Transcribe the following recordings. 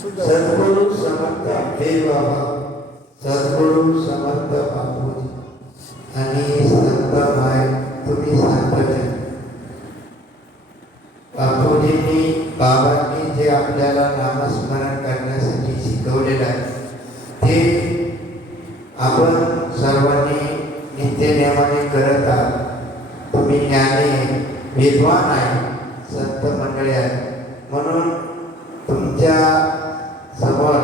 सद्गुरु समर्थ हे बाबा, सद्गुरु समर्थ बापूजी आणि संत माय तुम्ही सांगता बापूजींनी बाबांनी जे आपल्याला नामस्मरण करण्यासाठी शिकवलेलं आहे ते आपण सर्वांनी नित्यनेमाने करत आहात. तुम्ही ज्ञानी विद्वान आहे, संत मंडळी आहे, म्हणून तुमच्या समोर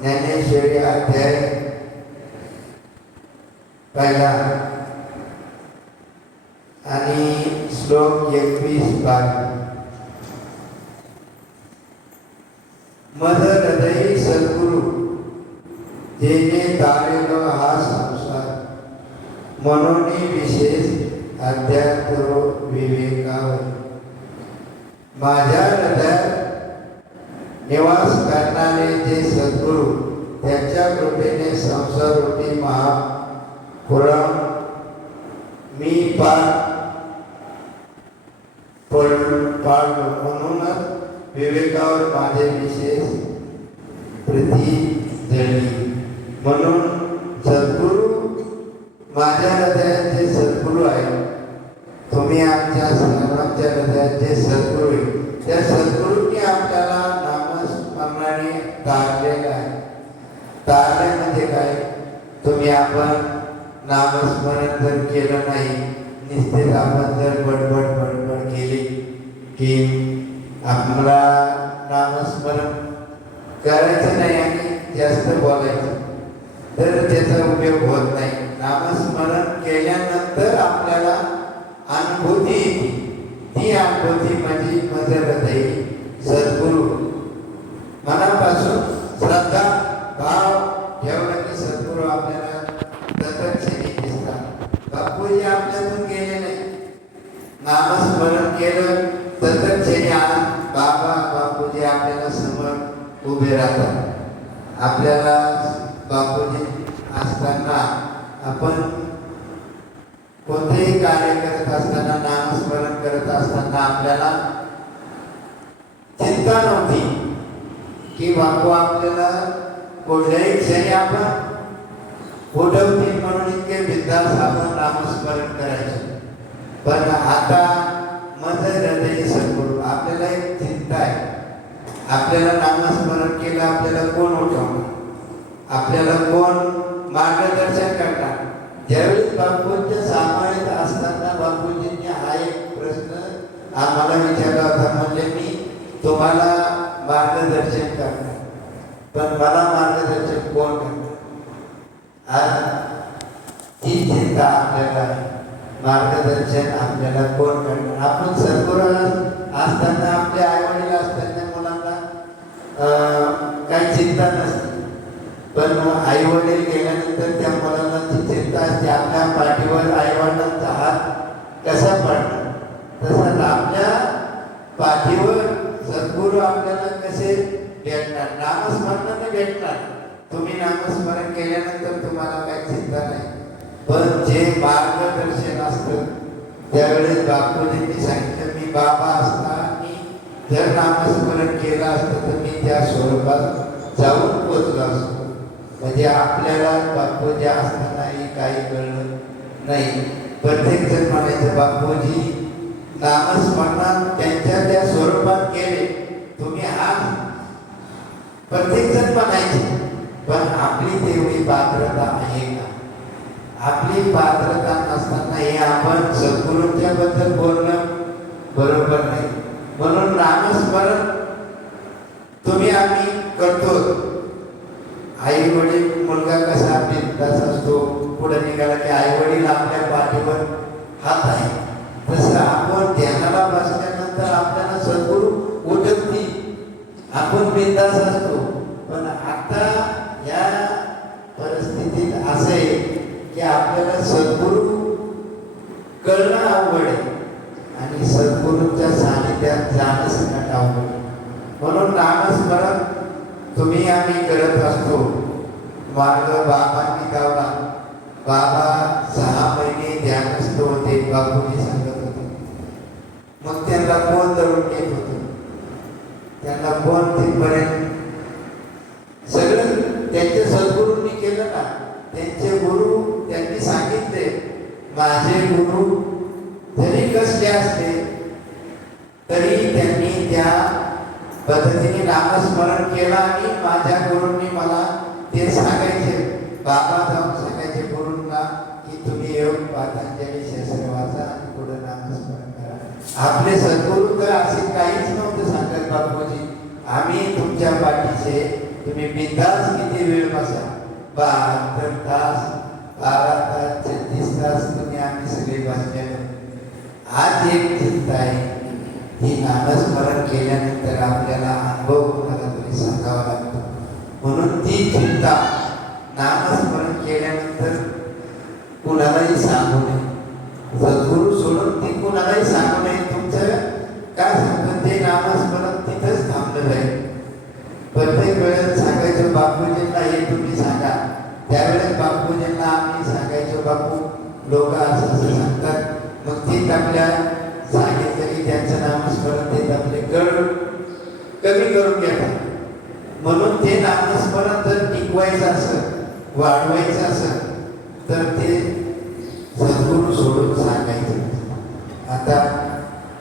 ज्ञानेश्वरी अध्याय पहिला आणि श्लोक 21-22. मद हृदय सद्गुरु जेने तारेलो हा संसार, म्हणून विशेष अध्यात्म विवेकावर. माझ्या हृदयात निवास करणारे जे सद्गुरु त्यांच्या कृपेने संसारूपी महापुराण मी पाडलो, म्हणूनच विवेकावर माझे विशेष प्रीती जळली. म्हणून सद्गुरु माझ्या हृदयात जे सद्गुरु आहे, तुम्ही आमच्या सर्वांच्या हृदयात जे सद्गुरु आहे त्या सद्गुरूंनी आपल्याला नामस्मरणाने तारलेलं आहे. तारले म्हणजे काय? तुम्ही आपण नामस्मरण जर केलं नाही, निश्चित आपण जर बडबड केली की आपल्याला नामस्मरण करायचं नाही आणि जास्त बोलायचं तर त्याचा उपयोग होत नाही. नामस्मरण केल्यानंतर आपल्याला अनुभूती येते. ती अनुभूती म्हणजे मदर हृदय सद्गुरु मनापासून श्रद्धा भाव ठेवला की सद्गुरु आपल्याला प्रत्यक्षाने दिसतात. बापूजी आपल्यातून गेले नाही, नामस्मरण केलं प्रत्यक्षाने बाबा बापूजी आपल्याला समोर उभे राहतात. आपल्याला बापूजी असताना आपण कोणतेही कार्य करत असताना, नामस्मरण करत असताना आपल्याला चिंता नव्हती की बापू आपल्याला कुठल्याही क्षणी आपण उठवतील म्हणून इतके बिंदास आपण नामस्मरण करायचे. पण आता मद हृदय सद्गुरु आपल्याला एक चिंता आहे. आपल्याला नामस्मरण केलं, आपल्याला कोण उठवणार, आपल्याला कोण मार्गदर्शन करणार. ज्यावेळी बापूंच्या सांभाळीत असताना बापूजींनी हा एक प्रश्न आम्हाला विचारला होता. म्हणजे मी तुम्हाला मार्गदर्शन करणार, पण मला मार्गदर्शन कोण करणार? ही चिंता आपल्याला आहे. मार्गदर्शन आपल्याला कोण करणार? आपण सद्गुरू असताना, आपल्या आईवडील असताना मुलांना काही चिंता नसते, पण आई वडील गेल्यानंतर त्या मुलांना ती चिंता असते. आपल्या पाठीवर आईवडिलांचा हात कसा पडणार, तसंच आपल्या पाठीवर सद्गुरू आपल्याला कसे भेटणार? नामस्मरणाने भेटणार. तुम्ही नामस्मरण केल्यानंतर तुम्हाला काही चिंता नाही, पण जे मार्गदर्शन असतं त्यावेळेस बापूजींनी सांगितलं, मी बाबा असताना जर नामस्मरण केलं असतं तर मी त्या स्वरूपात जाऊन पोचलो असतो. म्हणजे आपल्याला बापूजी असतानाही काही कळलं नाही. प्रत्येक जण म्हणायचं बापूजी नामस्मरणात त्यांच्या त्या स्वरूपात गेले, तुम्ही आज प्रत्येक जण म्हणायचे. पण आपली तेवढी पात्रता आहे का? आपली पात्रता नसताना हे आपण सद्गुरूंच्या बद्दल बोलणं बरोबर नाही. म्हणून नामस्मरण तुम्ही आम्ही करतो. आई वडील, मुलगा कसा बिनधास्त असतो, पुढे निघाला की आई वडील आपल्या पाठीवर हात आहे, तसं आपण ध्यानाला बसल्यानंतर आपल्याला सद्गुरू उठत नाही, आपण बिनधास्त असतो. पण आता या परिस्थितीत असं आहे की आपल्याला सद्गुरू कळणं अवघड आहे आणि सद्गुरूंच्या सानिध्यात जाणं सगळ्यात अवघड. म्हणून नामस्मरण तुम्ही आम्ही करत असतो. मार्ग बाबांनी गावला. बाबा 6 महिने ध्यानस्थ होते, बापूजी सांगत होते. मग त्यांना कोण दळून घेत होतं, त्यांना कोण तिथपर्यंत त्यांच्या सद्गुरूंनी केलं ना, त्यांचे गुरु त्यांनी सांगितले, माझे गुरु जरी कसले असले तरी त्यांनी त्या पद्धतीने नामस्मरण केलं आणि माझ्या गुरूंनी मला ते सांगायचे, बाबा जाऊन सांगायचे गुरूंना की तुम्ही योग पातंजली शास्त्र वाचा आणि पुढे नामस्मरण करा. आपले सद्गुरू तर असे काहीच नव्हते सांगत, बापूजी आम्ही तुमच्या पाठीचे, तुम्ही बिनधास्त किती वेळ बसा, 72 तास 12 तास 36 तास तुम्ही आम्ही सगळे बसलेलो. आज एक चिंता आहे, ही नामस्मरण केल्यानंतर आपल्याला अनुभव कोणाला तरी सांगावा लागतो. म्हणून ती चिंता नामस्मरण केल्यानंतर कुणालाही सांगू नये, सद्गुरू सोडून ती कुणालाही सांगू नये. तुमचं काय सांगतं ते नामस्मरण तिथंच थांबलं जाईल. प्रत्येक वेळेस सांगायचं बापूजींना हे तुम्ही सांगा, त्यावेळेस बापूजींना आम्ही सांगायचो, बापू लोक असं असं सांगतात, मग ते आपल्या सांगितलं की त्यांचं नामस्मरण ते आपले गड कमी करून घेतात. म्हणून ते नामस्मरण जर टिकवायचं असेल, वाढवायचं असेल तर ते सद्गुरू सोडून सांगायचं. आता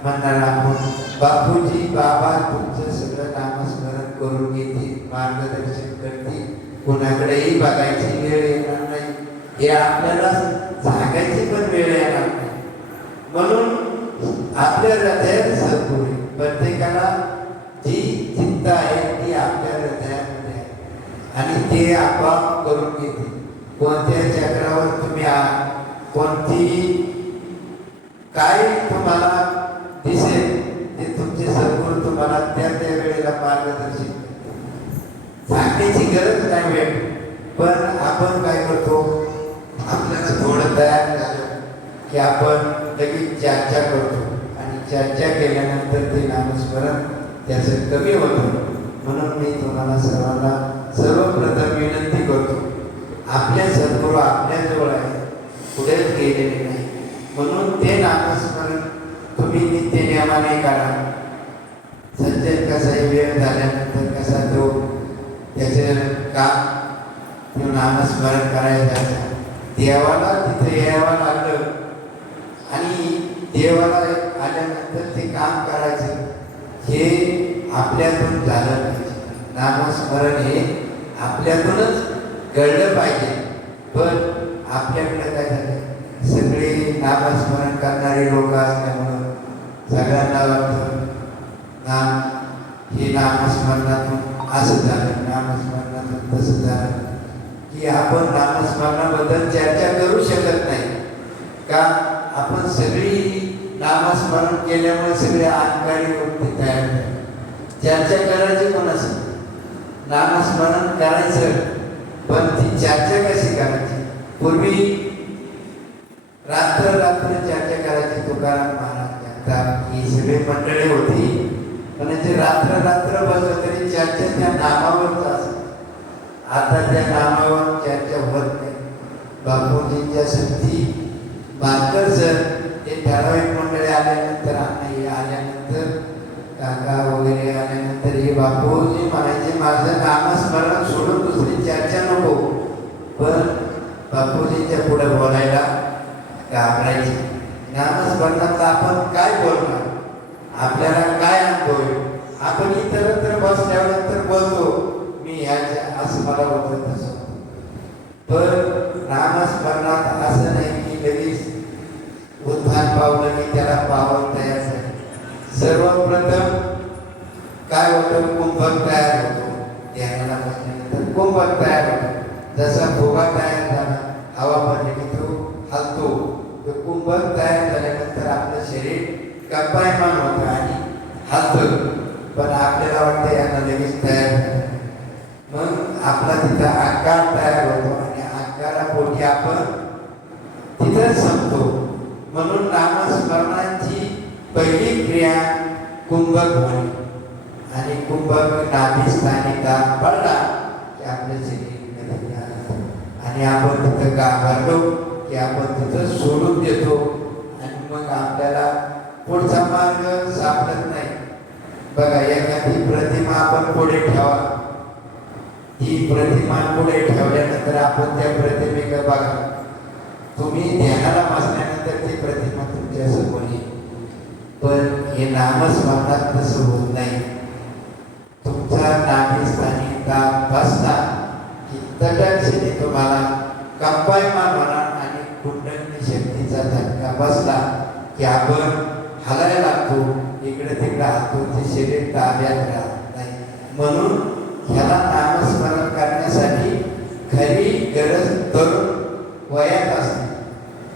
म्हणणार आपण बापूजी बाबा तुमचं सगळं नामस्मरण करून घेतील, मार्गदर्शन करतील, कुणाकडेही बघायची वेळ येणार नाही, हे आपल्याला सांगायची पण वेळ येणार नाही. म्हणून आपल्या हृदयात सद्गुरू, प्रत्येकाला जी चिंता आहे ती आपल्या हृदयामध्ये आहे आणि ते आपोआप करून घेते. कोणत्या चक्रावर तुम्ही आहात, कोणती काय तुम्हाला दिसेल ते तुमचे सद्गुरू तुम्हाला त्या त्या वेळेला मार्गदर्शन सांगण्याची गरज नाही वेळ. पण आपण काय करतो, आपल्याला थोडं तयार झालं की आपण लगेच चर्चा करतो आणि चर्चा केल्यानंतर ते नामस्मरण त्याचं कमी होतं. म्हणून मी तुम्हाला सर्वांना सर्वप्रथम विनंती करतो, आपल्या सद्गुरू आपल्याजवळ आहे, पुढेच गेलेले नाही. म्हणून ते नामस्मरण तुम्ही नित्य नियमाने करा. सज्जन कसाही वेळ झाल्यानंतर कसा तो त्याचे काम तो नामस्मरण करायचा, देवाला तिथे यावं लागलं आणि देवाला आल्यानंतर ते काम करायचं, हे आपल्यातून झालं पाहिजे. नामस्मरण हे आपल्यातूनच घडलं पाहिजे. पण आपल्याकडे काय झालं, सगळे नामस्मरण करणारे लोक असल्यामुळं सगळ्यांना वाटतं नाम हे नामस्मरणातून असं झालं, नामस्मरणातून तसं झालं, की आपण नामस्मरणाबद्दल चर्चा करू शकत नाही. का आपण सगळी नामस्मरण केल्यामुळे सगळे अहंकारी गोष्टी तयार झाले. चर्चा करायची पण असं नामस्मरण करायचं, पण ती चर्चा कशी करायची. पूर्वी रात्र रात्र चर्चा करायची. तुकाराम महाराज ही सगळी मंडळी होती, पण ते रात्र रात्र बसलं तरी चर्चा त्या नामावरच असत. आता त्या नामावर चर्चा होत नाही. बापूजींच्या संधी मानकर सर ते ठराविक मंडळी आल्यानंतर, आम्ही आल्यानंतर, काका वगैरे आल्यानंतर हे बापूजी म्हणायचे माझं नामस्मरण सोडून दुसरी चर्चा नको. पण बापूजींच्या पुढे बोलायला घाबरायचे. नामस्मरणात आपण काय बोलणार, आपल्याला काय अनुभव, आपण इतरत्र बसल्यानंतर बोलतो मी ह्याच्या असं मला होतं तसं. पण नामस्मरणात असं नाही की लगेच उत्थान पावलं की त्याला पावन तयार झाले. सर्वप्रथम काय होतं, कुंभक तयार होतो. ध्यानाला बसल्यानंतर कुंभक तयार होतो. जसा फुगा तयार झाला, हवा पडली की तो हलतो. तो कुंभक तयार झाल्यानंतर आपलं शरीर कंपायमान होतं आणि हलतं. पण आपल्याला वाटतं यांना लगेच तयार झालं. मग आपला तिथं आकार तयार होतो आणि आकारापोटी आपण तिथं संपतो. म्हणून नामस्मरणाची पहिली क्रिया कुंभक होणे आणि कुंभक नाभिस्थानी दाब पडला की आपलं शरीर आणि आपण तिथं घाबरलो की आपण तिथं सोडून देतो आणि मग आपल्याला पुढचा मार्ग सापडत नाही. बघा, एखादी प्रतिमा आपण पुढे ठेवा, ही प्रतिमा पुढे ठेवल्यानंतर आपण त्या प्रतिमेकडे बघा, तुम्ही ध्यानाला बसल्यानंतर ती प्रतिमा तुमच्या समोर येईल. पण हे नामस्मरणात तसं होत नाही. तुमच्या नाभिस्थानी बसता की तटक्षणी तुम्हाला कंपायमान होणार आणि कुंडलिनी शक्तीचा धक्का बसला की आपण हलायला लागतो, इकडे तिकडे हातो, ते शरीर ताब्यात राहत नाही. म्हणून ह्याला नामस्मरण करण्यासाठी खरी गरज तरुण वयात असते.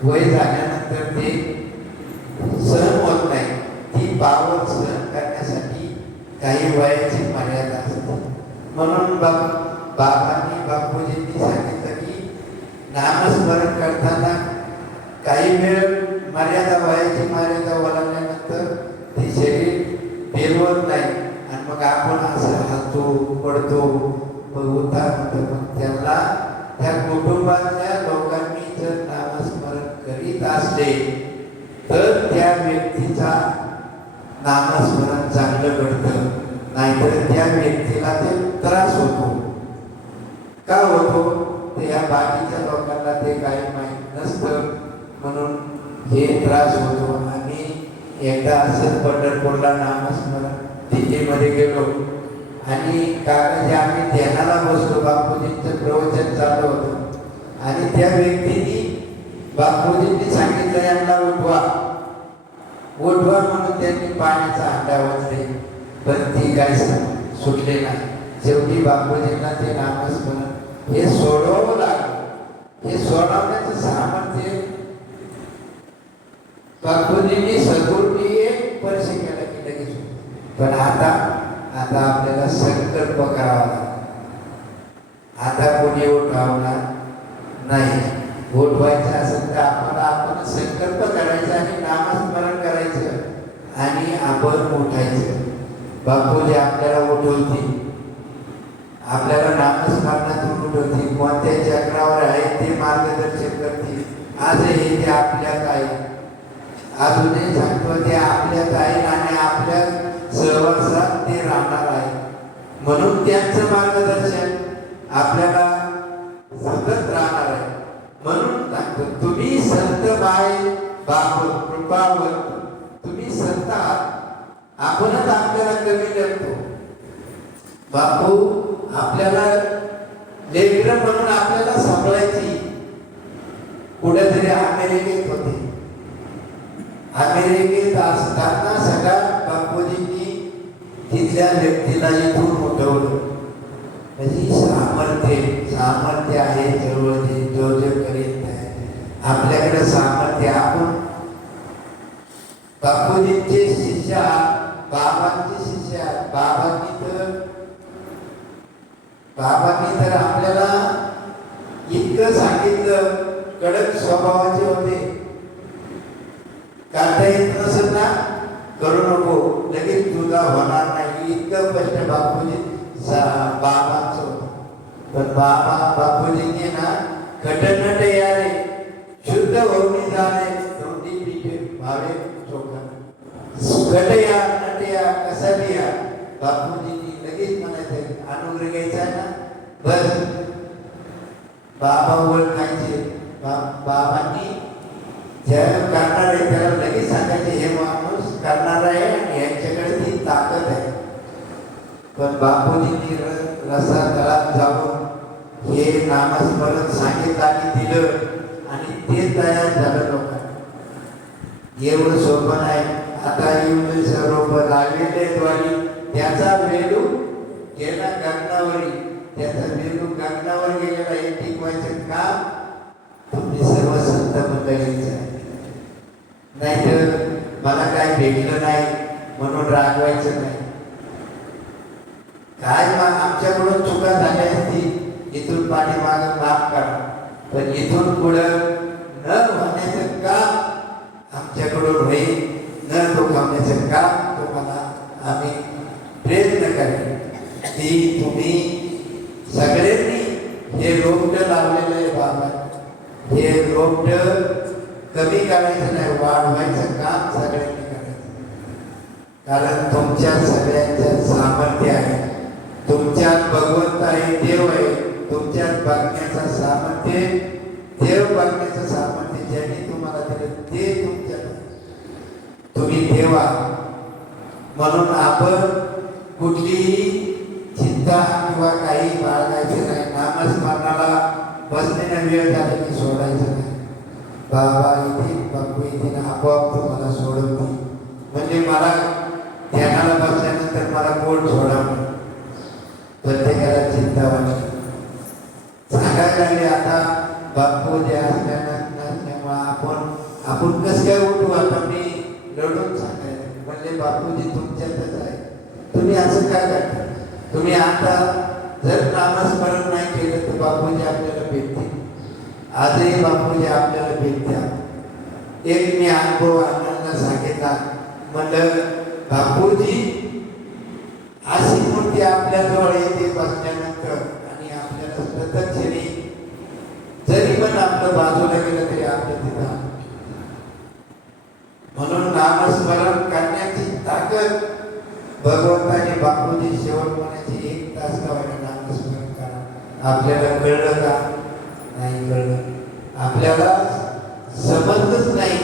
वय झाल्यानंतर ते सहन होत नाही. ती पावर सहन करण्यासाठी काही वयाची मर्यादा असते. म्हणून बाबांनी बापूजींनी सांगितलं की नामस्मरण करताना काही वेळ मर्यादा, वयाची मर्यादा ओलांडल्यानंतर ते शरीर पेलवत नाही आणि मग आपण असं हलतो पडतो उद्धार होतो. मग त्याला त्या कुटुंबातल्या लोकांनी जर नामस्मरण करीत असले तर त्या व्यक्तीचा नामस्मरण चांगलं घडतं, नाहीतर त्या व्यक्तीला ते त्रास होतो. का होतो ते या बाकीच्या लोकांना ते काही माहीत नसतं, म्हणून हे त्रास होतो. आम्ही एकदा असं पंढरपूरला नामस्मरण दिल्लीमध्ये गेलो आणि काकाजी आम्ही ध्यानाला बसलो, बापूजींचं प्रवचन चालू होतं आणि त्या व्यक्तीने बापूजींनी सांगितलं यांना उठवा उठवा म्हणून त्यांनी पाण्याचा हंडा वाजले, पण ती काही सुटले नाही. शेवटी बापूजींना ते नामस्मरण हे सोडवावं लागलं. हे सोडवण्याचं सामर्थ्य बापूजींनी सद्गुरूंनी एक वर्ष केलं की लगेच. पण आता आपल्याला संकल्प करावा लागला. आता कोणी उठवणार नाही. उठवायचं असेल तर आपण संकल्प करायचा आणि नामस्मरण करायचं आणि आपण उठायचं. बापूजी आपल्याला उठवतील, आपल्याला नामस्मरणातून उठवतील, कोणत्या चक्रावर आहे ते मार्गदर्शन करतील. आजही ते आपल्यात आहे, अजूनही सांगतो ते आपल्यात आहे आणि आपल्या सहवासात ते राहणार आहे. म्हणून त्यांचं मार्गदर्शन आपल्याला सतत राहणार आहे. म्हणून सांगतो तुम्ही संत बाबत कृपावंत, तुम्ही संत आहात. आपणच आपल्याला कमी करतो. बापू आपल्याला लेकरं म्हणून आपल्याला सांभाळायची. कुठेतरी अमेरिकेत होते. अमेरिकेत असताना सगळ्या बापूजींनी तिथल्या व्यक्तीला इथून उठवलं. म्हणजे सामर्थ्य आहे जवळ जो करीत आहे. आपल्याकडे सामर्थ्य, आपण बापूजींचे शिष्य, बाबांचे शिष्य. बाबांनी तर आपल्याला इतकं सांगितलं, कडक स्वभावाचे होते. करता येत नसेल ना करू नको, लगेच तुझा होणार नाही, इतकं कष्ट बापूजी बाबांचं होतं. पण बापूजींनी ना कटनट यारे शुद्ध होऊन जाणे दोन्ही पीठे भावे चोखा कट या नट या कसा या. बापूजींनी लगेच म्हणायचं अनुग्रह घ्यायचा ना बस. बाबा ओळखायचे. बाबांनी ज्याला करणार आहे त्याला लगेच सांगायचे हे माणूस करणार आहे आणि यांच्याकडे ती ताकद आहे. पण बापूजींनी रसातळात जाऊन हे नामस्मरण सांगितलं आणि दिलं आणि ते तयार झालं लोकांना. एवढं सोपं नाही. आता येऊन सर्व लागलेले द्वारी त्याचा वेलू गेला गगनावरी, त्याचा वेलू गगनावर गेलेला हे टिकवायचं काम तुम्ही सर्व संत मंडळींचं आहे. नाहीतर मला काय भेटलं नाही म्हणून रागवायचं नाही. काय आमच्याकडून चुका झाल्या असतील इथून पाठीमागं माफ करा, पण इथून पुढं न होण्याचं काम आमच्याकडून होईल, न दुखावण्याचं काम तुम्हाला आम्ही प्रयत्न करेल. ती तुम्ही सगळ्यांनी हे रोपटं लावलेलं आहे बाबा, हे रोपटं कमी करायचं नाही, वाढवायचं काम सगळ्यांनी करायचं. कारण तुमच्या सगळ्यांचं सामर्थ्य आहे, तुमच्या भगवंत आहे, देव आहे. तुमच्यात बघण्याचं सामर्थ्य, देव बघण्याचं सामर्थ्य ज्यांनी तुम्हाला दिलं ते तुमच्यात, तुम्ही देवा. म्हणून आपण कुठलीही चिंता किंवा काही बाळगायचं नाही. नामस्मरणाला बसलेला वेळ झाला की सोडायचं नाही. बाबा इथे बापू इथे आपोआप तुम्हाला सोडवते. म्हणजे मला ध्यानाला बसल्यानंतर मला कोण सोडावं, प्रत्येकाला चिंता वाटते. सांगायला लागले आता बापू जे असल्यामुळे आपण कसं काय उठू, आता मी रडून सांगायला म्हणजे बापूजी तुमच्यातच आहे. तुम्ही असं काय करता? तुम्ही आता जर नामस्मरण नाही केलं तर बापूजी आपल्याला भेटतील. आजही बापूजी आपल्याला भेटतात. एक मी अनुभव आनंद सांगितला. म्हणलं बापूजी अशी मूर्ती आपल्याजवळ येते बसल्यानंतर आणि आपल्याला प्रत्यक्षाने जरी पण आपलं बाजूला गेलं तरी आपलं तिथं. म्हणून नामस्मरण करण्याची ताकद भगवंताने बापूजी शेवट म्हणायची 1 तास का व्हायला नामस्मरण करा. आपल्याला कळलं का? नाही कळलं. आपल्याला समजलंच नाही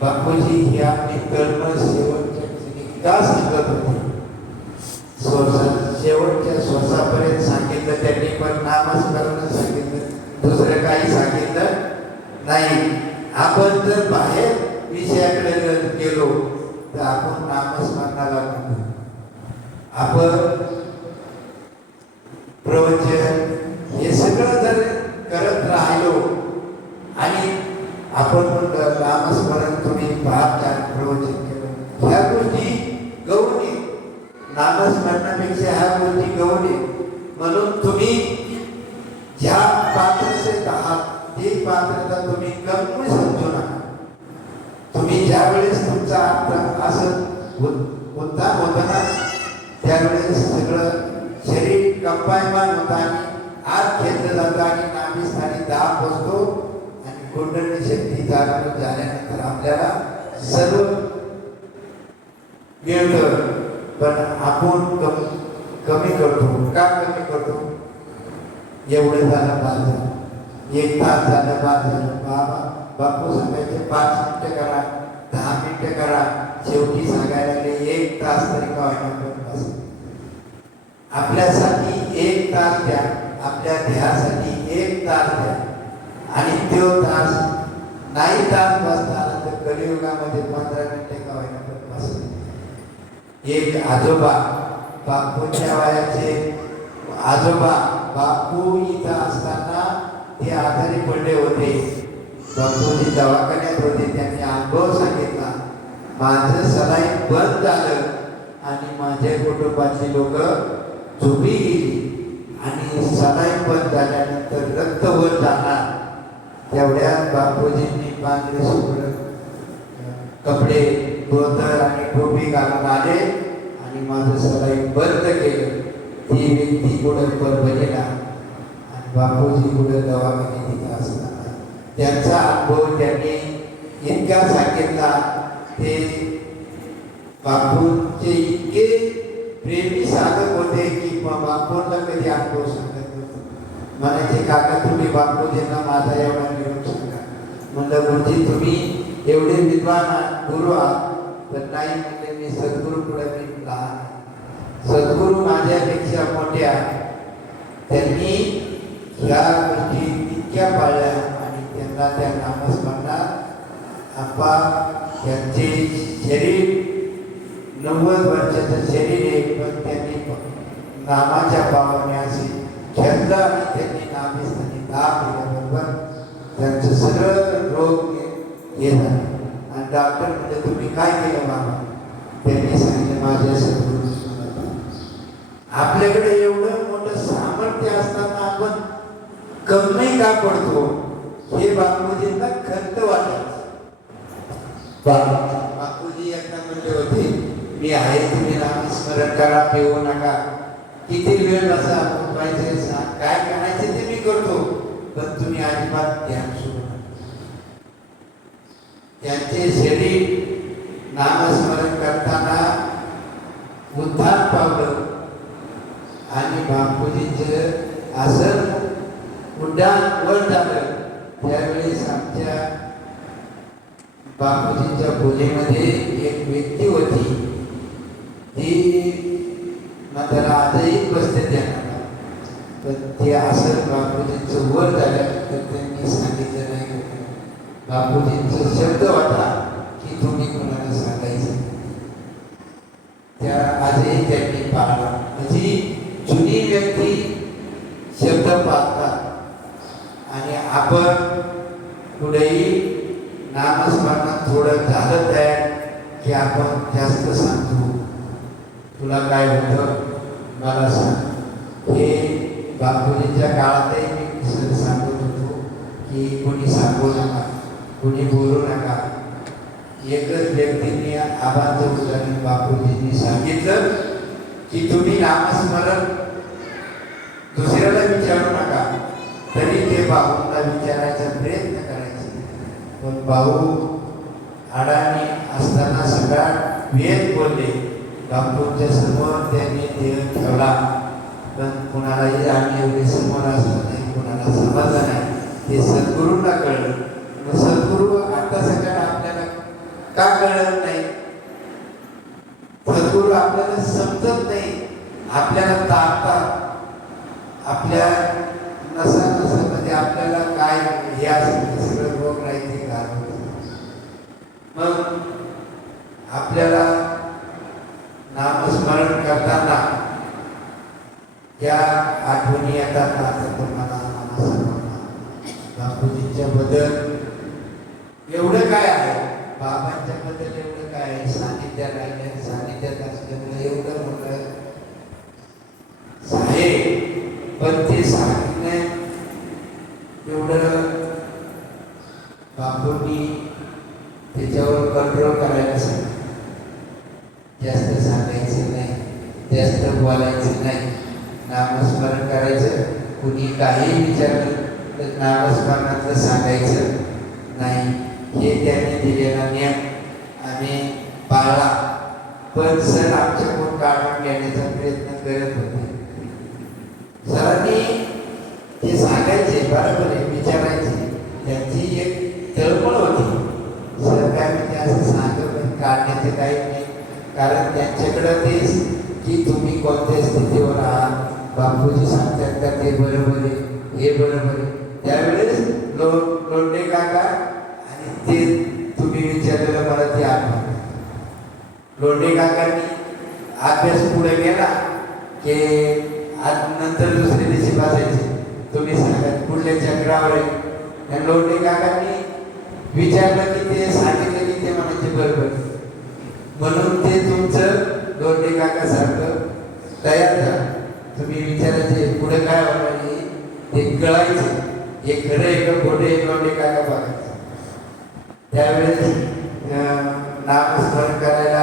बापूजी ही आपली कर्म शेवटच्या का सांगत होते. शेवटच्या श्वासापर्यंत सांगितलं त्यांनी, पण नामस्मरण सांगितलं, दुसरं काही सांगितलं नाही. आपण जर बाहेर विषयाकडे गेलो तर आपण नामस्मरणाला म्हणतो. आपण प्रवचन हे सगळं जर करत राहिलो आणि आपण म्हणतो नामस्मरण तुम्ही पाहता प्रवचन केलं, ह्या गोष्टी गौणी, नामस्मरणापेक्षा ह्या गोष्टी गौणी. म्हणून तुम्ही ज्या पात्रतेत आहात ती पात्रता तुम्ही कमी समजू नका. तुम्ही ज्या वेळेस तुमचा अर्थ असं उत्थान होतं ना त्यावेळेस सगळं शरीर कंपायमान होतं आणि आत घेतलं जातं आणि नाभिस्थानी दाब बसतो आणि कुंडली शक्ती जागृत झाल्यानंतर आपल्याला सर्व मिळतं. पण आपण कमी करतो. का कमी करतो? एवढं झालं बाद झालं, 1 तास झालं बाद झालं. बापू सांगायचे 5 मिनिटं करा, 10 मिनिटं करा. शेवटी सांगायला लागले 1 तास तरी का व्हायला. आपल्यासाठी 1 तास द्या, आपल्या ध्येयासाठी 1 तास द्या. आणि तो तास नाही तास बसता आला तर कलियुगामध्ये 15 मिनिटं का व्हायला बसले. एक आजोबा, बापूच्या वयाचे आजोबा, बापू इथं असताना ते आजारी पडले होते. बापूजी दवाखान्यात होते. त्यांनी अनुभव सांगितला, माझं सलाईन बंद झालं आणि माझ्या कुटुंबाची लोक झोपी गेली आणि सलाईन बंद झाल्यानंतर रक्त वर जाणार. तेवढ्यात बापूजींनी पांढरे शुभ्र कपडे, धोतर आणि टोपी घालून आले आणि माझं सलाईन बंद केलं. ती व्यक्ती कुठं परभणीला आणि बापूजी कुठं दवाखान्यात तिथं असताना त्यांचा अनुभव त्यांनी इतका सांगितला. ते बापूंचे इतके प्रेमी साधक होते की बापूंना कधी अनुभव सांगत नव्हते. म्हणायचे काका तुम्ही बापूजींना माझा एवढा निरोप सांगा. म्हणलं गुरुजी तुम्ही एवढे विद्वान गुरु आहात. पण नाही म्हणजे मी सद्गुरू पुढे मी लहान. सद्गुरू माझ्यापेक्षा मोठ्या. त्यांनी ह्या गोष्टी इतक्या पाळल्या आणि त्यांना त्या नामस्मरणात आपा त्यांचे शरीर 90 वर्षाचं शरीर आहे, पण त्यांनी नामाच्या पावाने असे खेळलं आणि त्यांनी नामेस्थानी दाब दिल्याबरोबर त्यांचं सगळं रोग हे झालं. आणि डॉक्टर म्हणजे तुम्ही काय केलं बाबा? त्यांनी सांगितलं माझ्या सद्गुरू. आपल्याकडे एवढं मोठं सामर्थ्य असताना आपण कमी का पडतो हे बापूजींना खंत वाटत. बापूजी एकदा म्हणले होते मी आहे, तुम्ही नामस्मरण करा, पिऊ नका, किती वेळ बसा, काय करायचे ते मी करतो, पण तुम्ही अजिबात ध्यान सोडू नका. त्यांचे शरीर नामस्मरण करताना उद्धार पावलं आणि बापूजींचं असं उड्डाण वर झालं त्यावेळेस आमच्या बापूजींच्या पूजेमध्ये एक व्यक्ती होती ती मला आजही बसते त्यांना, पण ते असं बापूजींचं वर झाल्यानंतर त्यांनी सांगितलं नाही. बापूजींचा शब्द होता की तुम्ही कोणाला सांगायचं, त्या आजही त्यांनी पाळला. म्हणजे जुनी व्यक्ती शब्द पाळतात आणि आपण पुढेही नामस्मरणात थोडं झालं तयार की आपण जास्त सांगतो, तुला काय होतं मला सांग. हे बापूजींच्या काळातही मी सांगत होतो की कोणी सांगू नका, कोणी बोलू नका. एकच व्यक्तीने आबांचं उदाहरण बापूजींनी सांगितलं की तुम्ही नामस्मरण दुसऱ्याला विचारू नका, तरी ते बापूंना विचारायचा प्रयत्न करायचे. पण भाऊ अडाणी असताना सगळा वेद बोलले, बापूंच्या समोर त्यांनी देह ठेवला, पण कुणालाही आम्ही एवढे समोर असताना कुणाला समजलं नाही. ते सद्गुरूंना कळलं. मग सद्गुरू आता सगळ्यांना आपल्याला का कळत नाही? सद्गुरू आपल्याला समजत नाही, आपल्याला ताकतात, आपल्या नसा नसामध्ये आपल्याला काय हे असं सगळं रोग राहते घालवत. मग आपल्याला नामस्मरण करताना या आठवणी येतात. आता तुम्हाला बापूजींच्या बद्दल एवढं काय आहे, बाबांच्या बद्दल एवढं काय आहे, सानिध्यात राहिल्या सानिध्यात असल्यामुळे एवढं मोठं आहे. पण ते सांगणे एवढं बापूंनी त्याच्यावर कंट्रोल करायला सांगितलं. जास्त सांगायचं नाही, जास्त बोलायचं नाही, नामस्मरण करायचं. कुणी काही विचारलं तर नामस्मरणातलं सांगायचं नाही. हे त्यांनी दिलेला नियम आम्ही पाळला. पण सर आमच्याकडून काढून घेण्याचा प्रयत्न करत होते. सरांनी ते सांगायचे बरोबर आहे, विचारायचे, त्यांची एक तळमळ होती. सर काय म्हणजे असं सांगत काढण्याचं काही नाही, कारण त्यांच्याकडं तेच की तुम्ही कोणत्या स्थितीवर आहात, बापूजी सांगतात का ते बरोबर आहे, हे बरोबर आहे. त्यावेळेस लोंढे काका आणि ते तुम्ही विचारलेलं मला ते आठवण. लोंढे काकांनी अभ्यास पुढे गेला की आज नंतर दुसऱ्या दिवशी बसायचे, तुम्ही सांगा पुढल्या चक्रावर आहे. आणि लोंढे काकांनी विचारलं की ते सांगितलं की ते म्हणायचे बरोबर, म्हणून ते तुमचं लोंढे काका सारखं तयार झालं. तुम्ही विचारायचे पुढे काय होणार ते कळायचे, हे खरं आहे का खोटे लोंढे काका बघायचे. त्यावेळेस नामस्मरण करायला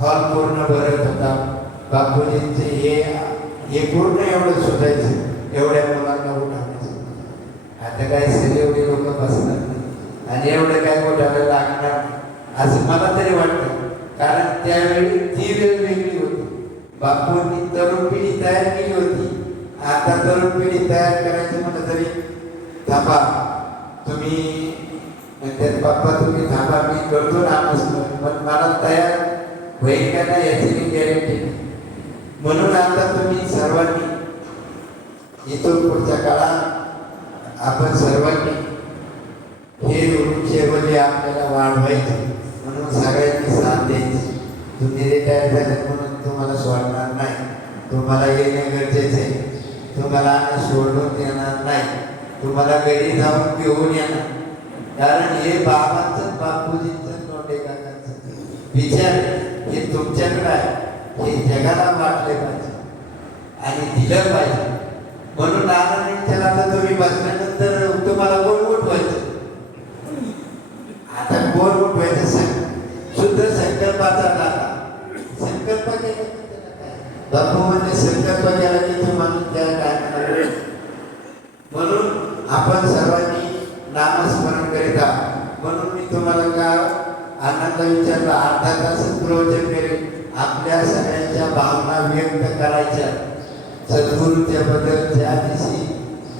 हॉल पूर्ण भरत होता. बापूजींचे हे पूर्ण एवढं सुटायचं, एवढ्या मुलांना उठायचं. आता काय सगळे एवढे लोक बसणार नाही आणि एवढं काय उठायला लागणार असं मला तरी वाटतं. कारण त्यावेळी ती वेळ वेगळी होती. बापूंनी तरुण पिढी तयार केली होती. आता तरुण पिढी तयार करायची म्हटलं तरी थांबा तुम्ही म्हणतात, बाप्पा तुम्ही थांबा, मी करतो नामस्मरण, पण मला तयार होईल का नाही याची गॅरंटी नाही. म्हणून आता तुम्ही सर्वांनी इथून पुढच्या काळात आपण सर्वांनी हे वृक्षवले आपल्याला वाढवायचे, म्हणून सगळ्यांनी साथ द्यायची. तुम्ही रिटायर झाले म्हणून तुम्हाला सोडणार नाही, तुम्हाला येणे गरजेचे आहे. तुम्हाला सोडून देणार नाही, तुम्हाला घरी जाऊन घेऊन येणार. कारण हे बाबांचं बापूजींचं लोंढे काकांचं विचार हे तुमच्याकडे आहे, हे जगाला वाटले पाहिजे आणि दिलं पाहिजे. म्हणून नानांच्या तुम्ही बसल्यानंतर तुम्हाला कोण उठवायचं, आता कोण उठवायचं शुद्ध संकल्पाचा दादा. संकल्प केला बापू म्हणजे संकल्प केला की तुम्हाला त्या टायमाला. म्हणून आपण सर्वांनी नामस्मरण करीत आहात. म्हणून मी तुम्हाला का आनंद विचारला, अर्धा तास प्रवचन करेल. आपल्या सगळ्यांच्या भावना व्यक्त करायच्या, सद्गुरूच्या बद्दल ज्या दिवशी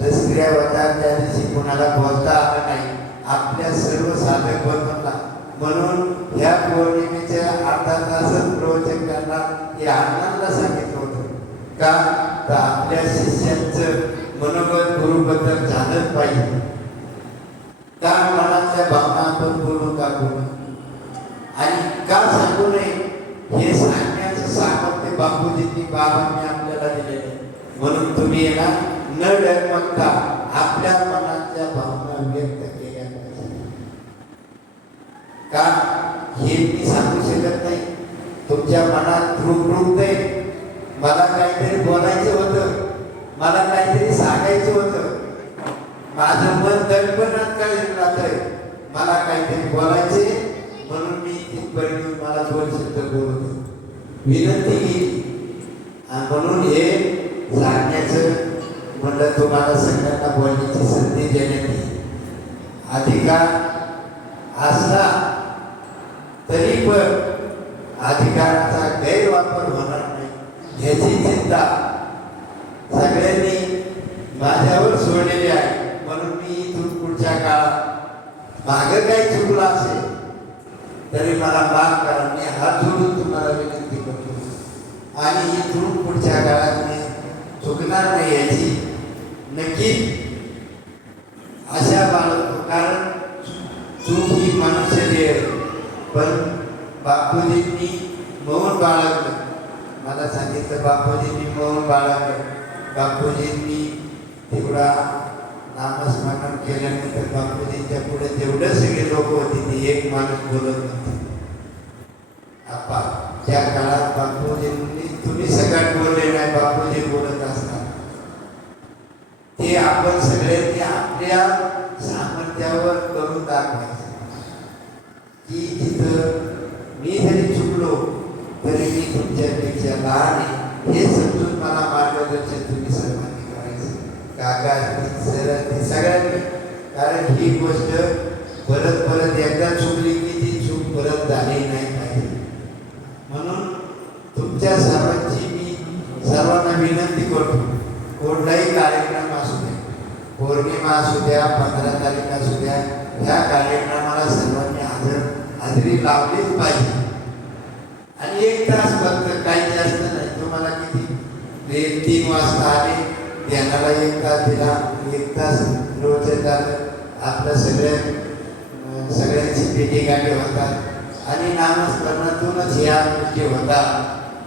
दसक्रिया होतात त्या दिवशी कोणाला बोलता आलं नाही, आपल्या सर्व साधक बंधूंना. म्हणून ह्या पौर्णिमेच्या अर्धा तासच प्रवचन करणार हे अण्णांना सांगितलं होतं. का तर आपल्या शिष्यांचं मनोगत गुरुबद्दल झालंच पाहिजे. का मनातल्या भावना आपण बोलू का बोलू आणि का सांगू नये हे सांगण्याचं सामर्थ्य बापूजींनी बाबांनी आपल्याला दिलेलं आहे. म्हणून तुम्ही ना न डगमगता आपल्या मनातल्या भावना व्यक्त केल्या पाहिजे. का हे मी सांगू शकत नाही. तुमच्या मनात रुकते, मला काहीतरी बोलायचं होतं, मला काहीतरी सांगायचं होतं, माझं मन दडपणात काय राहतंय, मला काहीतरी बोलायचे म्हणून मी तिथपर्यंत मला 2 शब्द बोलतो, विनंती केली. म्हणून हे सांगण्याचं म्हणलं तुम्हाला सगळ्यांना बोलण्याची संधी देण्यात येईल. अधिकार असला तरी पण अधिकाराचा गैरवापर होणार नाही याची चिंता सगळ्यांनी माझ्यावर सोडलेली आहे. म्हणून मी इथून पुढच्या काळात मागं काही चुकलं असेल तरी मला माफ करा. मी हात जोडून तुम्हाला विनंती करतो आणि इथून पुढच्या काळात मी चुकणार नाही याची नक्की आशा बाळगतो. कारण चूक ही मनुष्य देह, पण बापूजींनी मौन बाळगलं. मला सांगितलं बापूजींनी मौन बाळगलं. बापूजींनी तेवढा नामस्मरण केल्यानंतर बापूजींच्या पुढे जेवढे सगळे लोक होते ते एक माणूस बोलत नव्हते. आपा त्या काळात बापूजींनी तुम्ही सगळ्यात बोलले नाही, बापूजी बोलत असतात. ते आपण सगळ्यांनी आपल्या सामर्थ्यावर करून दाखवायचं की तिथं मी जरी चुकलो तरी मी तुमच्यापेक्षा लहान आहे हे समजून मला मार्गदर्शन तुम्ही सर्वांनी करायचं. काका सर सगळ्यांनी. कारण ही गोष्ट परत परत एकदा चुकली की ती चूक परत झाली नाही पाहिजे. म्हणून तुमच्या सर्वांची मी सर्वांना विनंती करतो, कोणताही कार्यक्रम असू द्या, पौर्णिमा असू द्या, 15 तारीख असू द्या, ह्या कार्यक्रमाला सर्वांनी हजेरी लावलीच पाहिजे. आणि 1 तास फक्त, काही जास्त नाही. तुम्हाला किती 3 वाजता आले, ध्यानाला 1 तास दिला, 1 तास रोज झालं. आपलं सगळ्यांची भेटीगाठी होतात आणि नामस्मरणातूनच ह्या गोष्टी होतात,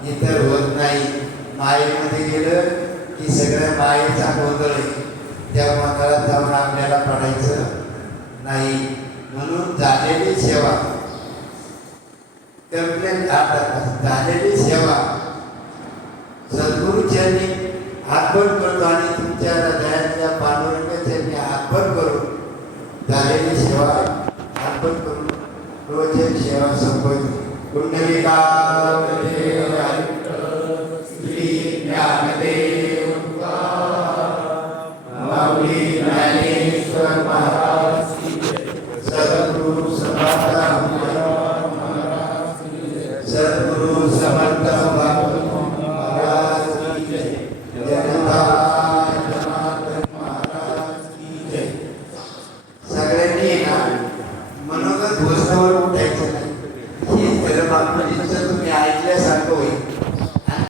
इतर होत नाही. मायेमध्ये गेलं की सगळ्या मायेचा गोंधळ आहे. त्या गोंधळात जाऊन आपल्याला पडायचं नाही. म्हणून झालेली सेवा, कंप्लेंट झालेली सेवा सद्गुरूच्यांनी अर्पण करतो आणि तुमच्या हृदयातल्या पांडुरंगाच्यांनी अर्पण करून झालेली सेवा अर्पण करून रोज एक सेवा संपवतो. कुंडलिका